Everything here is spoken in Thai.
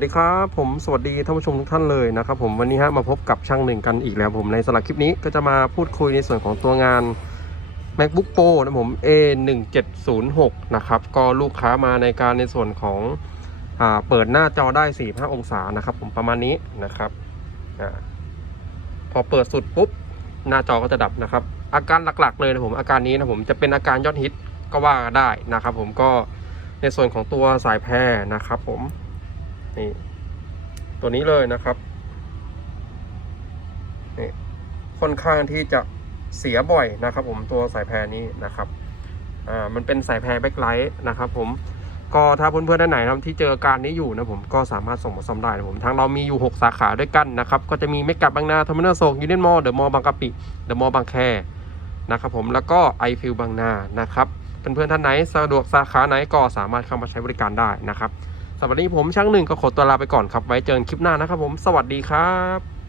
วัสดีครับ ผมสวัสดีท่านผู้ชมทุกท่านเลยนะครับผมวันนี้ฮะมาพบกับช่างหนึ่งกันอีกแล้วผมในสำหรับคลิปนี้ก็จะมาพูดคุยในส่วนของตัวงาน macbook pro นะผม a 1 7 0 6นะครับก็ลูกค้ามาในการในส่วนของอ่าเปิดหน้าจอได้ 45 องศานะครับผมประมาณนี้นะครับอาพอเปิดสุดปุ๊บหน้าจอก็จะดับนะครับ อาการหลักๆเลยนะผมอาการนี้นะผมจะเป็นอาการยอดฮิตก็ว่าได้นะครับผมก็ในส่วนของตัวสายแพรนะครับผม นี่ ตัวนี้เลยนะครับนี่ค่อนข้างที่จะเสียบ่อยนะครับ ผมตัวสายแพรนี้นะครับอ่ามันเป็นสายแพรแบ็คไลท์นะครับ ผมก็ถ้าเพื่อนๆท่านไหนนะครับที่เจอการนี้อยู่นะผมก็สามารถส่งมาซ่อมได้นะผมทางเรามีอยู่ 6 สาขาด้วยกันนะครับก็จะมีเมกะบางนาทอมินอลโซกยูเนียนมอลเดอะมอลบางกะปิเดอะมอลบางแคนะครับผมแล้วก็ไอฟิลบางนานะครับเพื่อนๆท่านไหนสะดวกสาขาไหนก็สามารถเข้ามาใช้บริการได้นะครับ สำหรับวันนี้ผมช่างหนึ่งก็ขอตัวลาไปก่อนครับ ไว้เจอกันคลิปหน้านะครับผม สวัสดีครับ